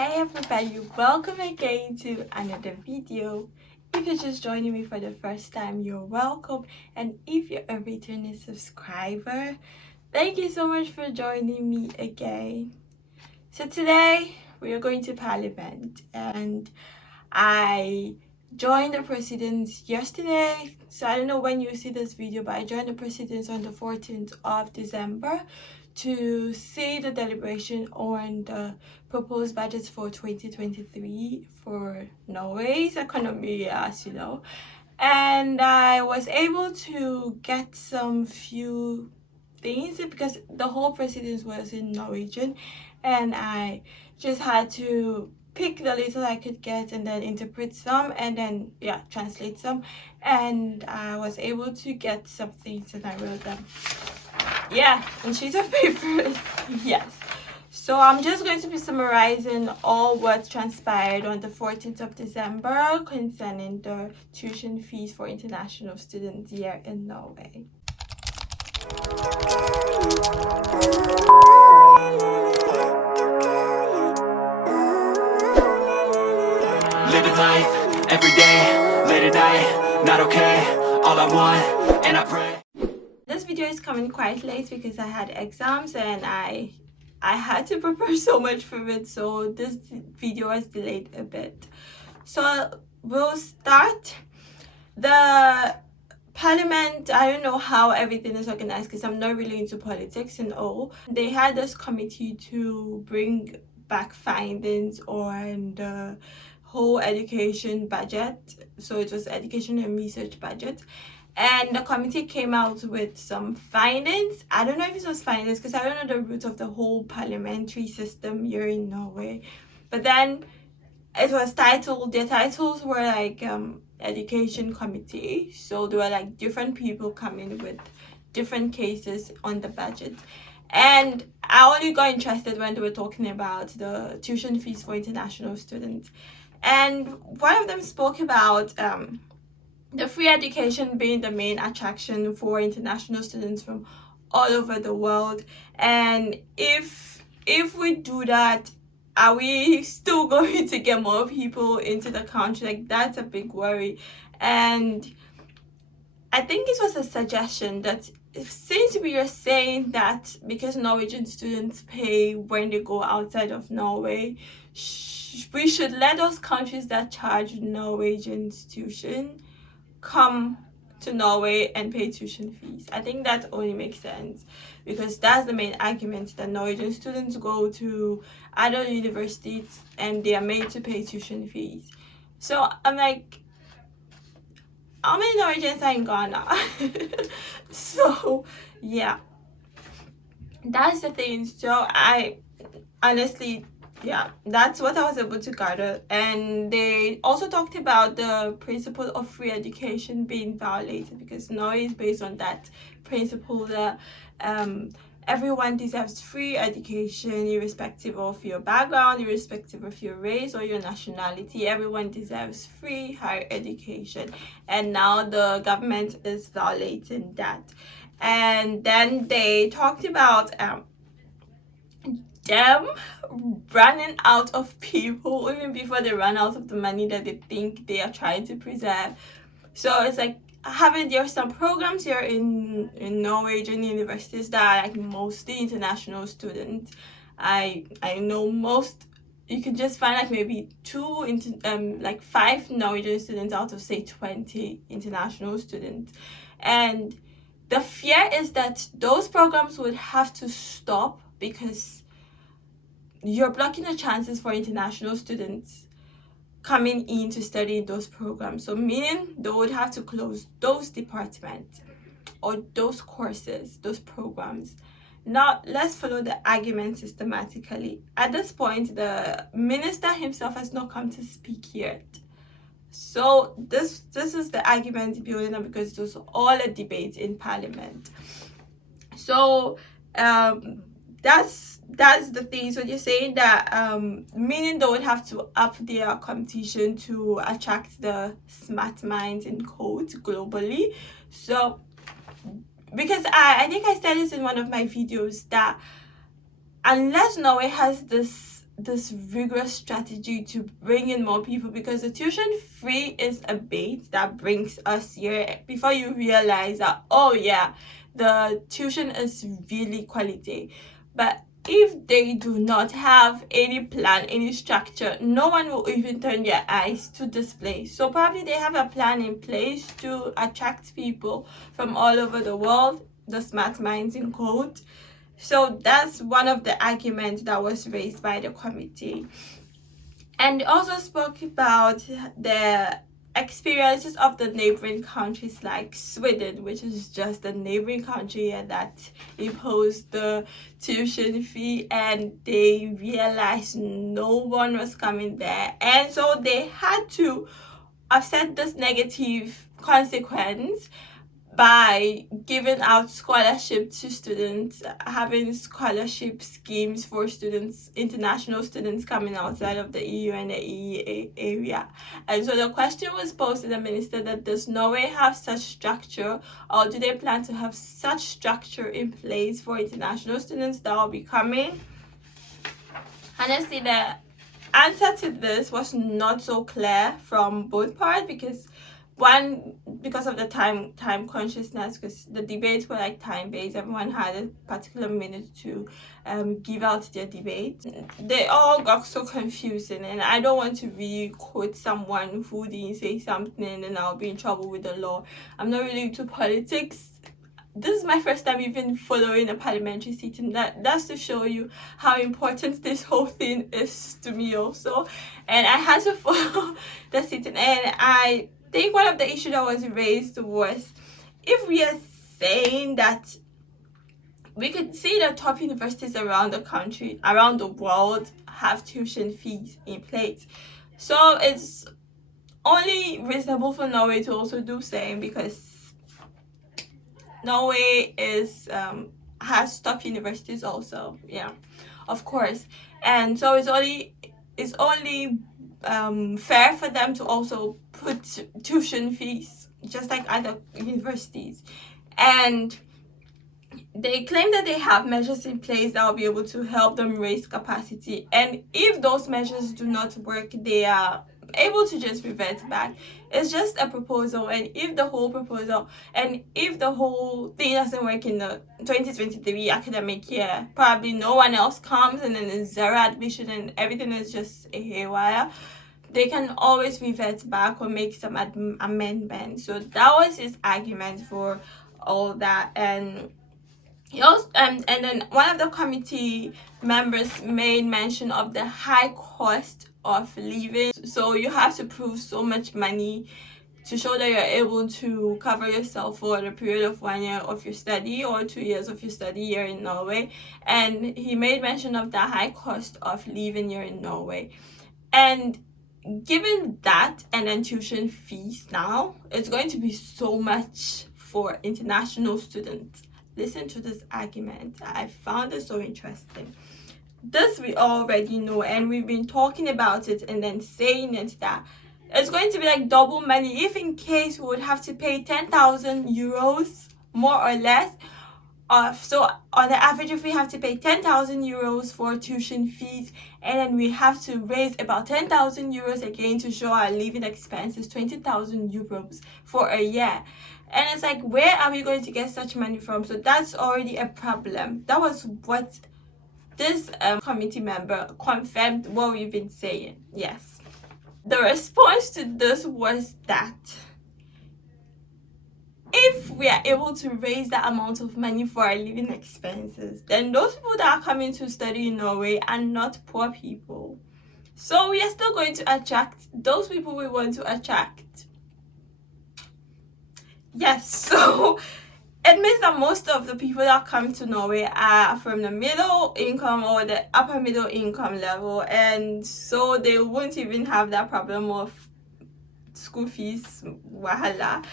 Hey everybody, welcome again to another video. If you're just joining me for the first time, you're welcome, and if you're a returning subscriber, thank you so much for joining me again. So today we are going to Parliament, and I joined the proceedings yesterday. So I don't know when you see this video, but I joined the proceedings on the 14th of December to see the deliberation on the proposed budget for 2023 for Norway's economy, as you know. And I was able to get some few things because the whole proceedings was in Norwegian, and I just had to pick the little I could get and then interpret some and then translate some, and I was able to get some things and I wrote them in sheets of papers. Yes, so I'm just going to be summarizing all what transpired on the 14th of December concerning the tuition fees for international students here in Norway. Living life, every day, late at night, not okay, all I want, and I pray. This video is coming quite late because I had exams and I had to prepare so much for it, so this video was delayed a bit. So we'll start. The Parliament, I don't know how everything is organized because I'm not really into politics and all. They had this committee to bring back findings on the whole education budget. So it was education and research budget. And the committee came out with some findings. I don't know if it was findings because I don't know the root of the whole parliamentary system here in Norway. But then it was titled, their titles were like education committee. So there were like different people coming with different cases on the budget. And I only got interested when they were talking about the tuition fees for international students. And one of them spoke about the free education being the main attraction for international students from all over the world. And if we do that, are we still going to get more people into the country? Like, that's a big worry. And I think it was a suggestion that since we are saying that because Norwegian students pay when they go outside of Norway, we should let those countries that charge Norwegian tuition come to Norway and pay tuition fees. I think that only makes sense because that's the main argument, that Norwegian students go to other universities and they are made to pay tuition fees. So I'm like, how many Norwegians are in Ghana? So yeah, that's the thing. So I honestly, that's what I was able to gather. And they also talked about the principle of free education being violated because Norway is based on that principle that everyone deserves free education irrespective of your background, irrespective of your race or your nationality. Everyone deserves free higher education, and now the government is violating that. And then they talked about them running out of people even before they run out of the money that they think they are trying to preserve. So it's like there are some programs here in Norwegian universities that are like mostly international students. I know most, you can just find like maybe 5 Norwegian students out of say 20 international students. And the fear is that those programs would have to stop because you're blocking the chances for international students coming in to study in those programs. So meaning they would have to close those departments or those courses, those programs. Now let's follow the argument systematically. At this point, the minister himself has not come to speak yet. So this is the argument building up because it was all a debate in Parliament. So that's the thing. So you're saying that meaning they would have to up their competition to attract the smart minds in code globally. So because I think I said this in one of my videos that unless Norway has this this rigorous strategy to bring in more people, because the tuition fee is a bait that brings us here before you realize that, oh yeah, the tuition is really quality. But if they do not have any plan, any structure, no one will even turn their eyes to this place. So probably they have a plan in place to attract people from all over the world, the smart minds in quote. So that's one of the arguments that was raised by the committee. And also spoke about the experiences of the neighboring countries like Sweden, which is just a neighboring country that imposed the tuition fee, and they realized no one was coming there, and so they had to offset this negative consequence by giving out scholarship to students, having scholarship schemes for students, international students coming outside of the EU and the EEA area. And so the question was posed to the minister that does Norway have such structure, or do they plan to have such structure in place for international students that will be coming? Honestly, the answer to this was not so clear from both parts, because one, because of the time consciousness, because the debates were like time based, everyone had a particular minute to give out their debate. They all got so confusing, and I don't want to really quote someone who didn't say something and I'll be in trouble with the law. I'm not really into politics. This is my first time even following a parliamentary sitting. That's to show you how important this whole thing is to me also. And I had to follow the sitting, and I think one of the issues that was raised was, if we are saying that we could see the top universities around the country, around the world, have tuition fees in place, so it's only reasonable for Norway to also do same, because Norway is has top universities also, yeah, of course. And so it's only fair for them to also put tuition fees just like other universities. And they claim that they have measures in place that will be able to help them raise capacity, and if those measures do not work, they are able to just revert back. It's just a proposal, and if the whole thing doesn't work in the 2023 academic year, probably no one else comes, and then there's zero admission and everything is just a haywire, they can always revert back or make some amendments. So that was his argument for all that. And he also, and then one of the committee members made mention of the high cost of living. So you have to prove so much money to show that you're able to cover yourself for the period of 1 year of your study or 2 years of your study here in Norway. And he made mention of the high cost of living here in Norway. And given that, and then tuition fees now, it's going to be so much for international students. Listen to this argument. I found it so interesting. This we already know, and we've been talking about it and then saying it, that it's going to be like double money if in case we would have to pay 10,000 euros more or less. So on the average, if we have to pay 10,000 euros for tuition fees, and then we have to raise about 10,000 euros again to show our living expenses, 20,000 euros for a year. And it's like, where are we going to get such money from? So that's already a problem. That was what this committee member confirmed what we've been saying. Yes. The response to this was that if we are able to raise that amount of money for our living expenses, then those people that are coming to study in Norway are not poor people. So we are still going to attract those people we want to attract. Yes, so it means that most of the people that come to Norway are from the middle income or the upper middle income level, and so they won't even have that problem of school fees wahala.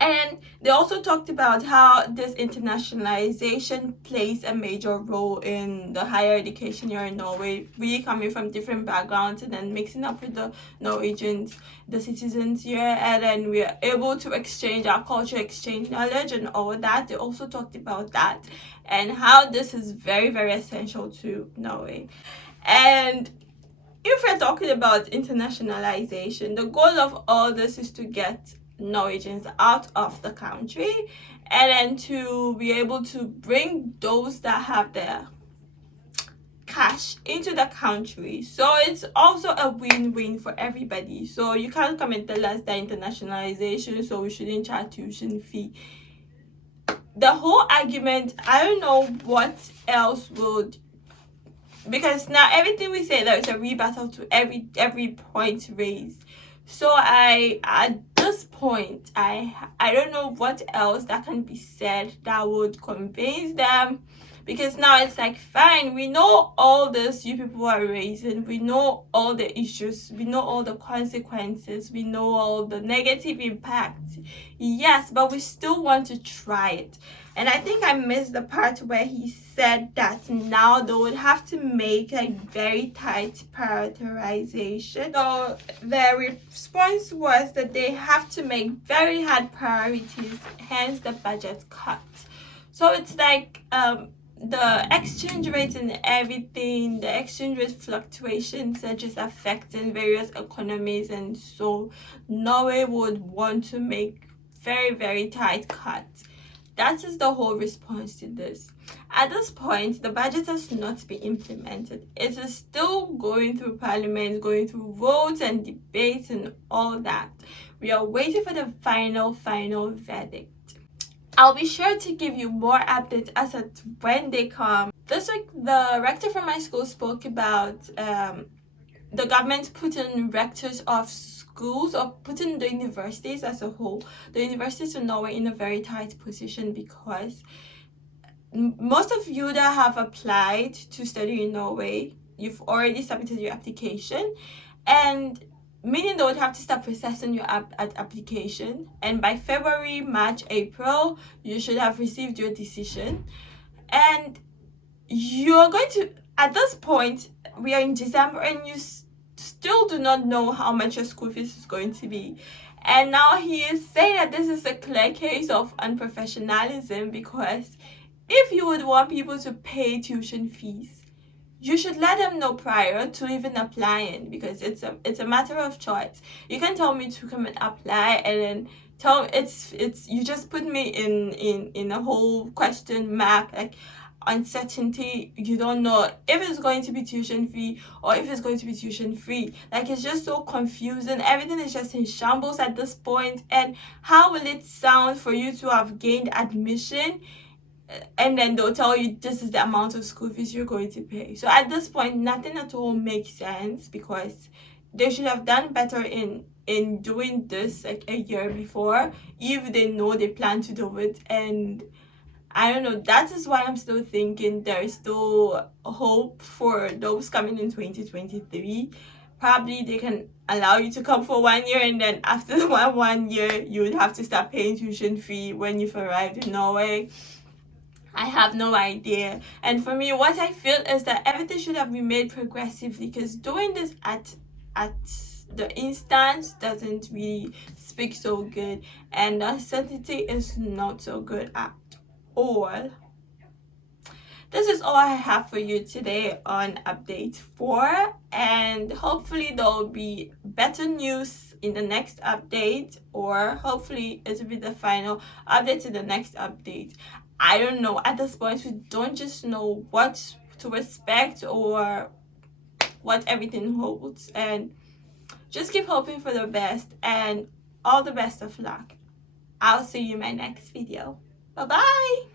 And they also talked about how this internationalization plays a major role in the higher education here in Norway. We coming from different backgrounds and then mixing up with the Norwegians, the citizens here, and then we are able to exchange our culture, exchange knowledge and all that. They also talked about that and how this is very, very essential to Norway. And if we're talking about internationalization, the goal of all this is to get Norwegians out of the country and then to be able to bring those that have their cash into the country. So it's also a win-win for everybody. So you can't come and tell us that internationalization, so we shouldn't charge tuition fee. The whole argument, I don't know what else would, because now everything we say, there is a rebuttal to every point raised. So at this point, I don't know what else that can be said that would convince them, because now it's like, fine, we know all this you people are raising, we know all the issues, we know all the consequences, we know all the negative impacts, yes, but we still want to try it. And I think I missed the part where he said that now they would have to make like very tight prioritization. So their response was that they have to make very hard priorities, hence the budget cut. So it's like the exchange rates and everything, the exchange rate fluctuations are just affecting various economies, and so Norway would want to make very tight cuts. That is the whole response to this. At this point, the budget has not been implemented. It is still going through parliament, going through votes and debates and all that. We are waiting for the final verdict. I'll be sure to give you more updates as at when they come. This week, the rector from my school spoke about the government putting rectors of schools, or putting the universities as a whole, the universities in Norway, in a very tight position, because most of you that have applied to study in Norway, you've already submitted your application, and meaning they would have to start processing your application, and by February, March, April, you should have received your decision. And you're going to, at this point, we are in December, and you still do not know how much your school fees is going to be. And now he is saying that this is a clear case of unprofessionalism, because if you would want people to pay tuition fees, you should let them know prior to even applying, because it's a matter of choice. You can tell me to come and apply and then tell it's you just put me in a whole question mark, like uncertainty. You don't know if it's going to be tuition fee or if it's going to be tuition free. Like, it's just so confusing. Everything is just in shambles at this point. And how will it sound for you to have gained admission and then they'll tell you this is the amount of school fees you're going to pay? So at this point, nothing at all makes sense, because they should have done better in doing this like a year before, if they know they plan to do it. And I don't know, that is why I'm still thinking there is still hope for those coming in 2023. Probably they can allow you to come for 1 year, and then after the one year you would have to start paying tuition fee when you've arrived in Norway. I have no idea. And for me, what I feel is that everything should have been made progressively, because doing this at the instance doesn't really speak so good, and the uncertainty is not so good at all. This is all I have for you today on update 4, and hopefully there'll be better news in the next update, or hopefully it will be the final update to the next update. I don't know. At this point, we don't just know what to expect or what everything holds, and just keep hoping for the best, and all the best of luck. I'll see you in my next video. Bye bye.